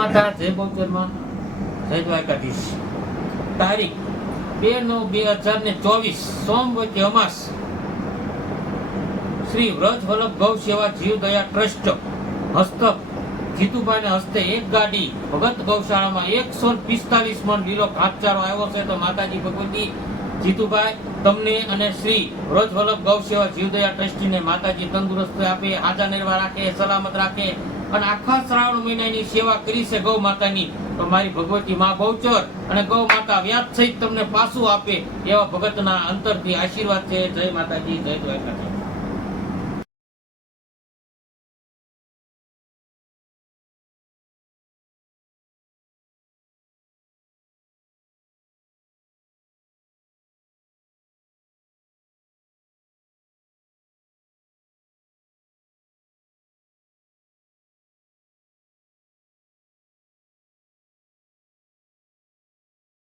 માતા જય બહુચરમાં જય દ્વારકાધીશ. તારીખ 2/9/2024 સોમવતી અમાસ. શ્રી વ્રજ વલ્લભ ગૌ સેવા જીવદયા ટ્રસ્ટ હસ્તક જીતુભાઈ ના હસ્તે એક ગાડી ભગત ગૌશાળામાં 145 મણ લીલો ઘાસચારો આવ્યો છે. તો માતાજી ભગવતી જીતુભાઈ તમને અને શ્રી વ્રજ વલ્લભ ગૌ સેવા જીવદયા ટ્રસ્ટીને માતાજી તંદુરસ્ત આપે, હાજા નિર્વાહ રાખે, સલામત રાખે અને આખા શ્રાવણ મહિનાની સેવા કરી છે ગૌ માતાની. તો મારી ભગવતી માં બહુચર અને ગૌ માતા વ્યાજ સહિત તમને પાછું આપે એવા ભગતના અંતરથી આશીર્વાદ છે. જય માતાજી, જય દ્વારકાધીશ.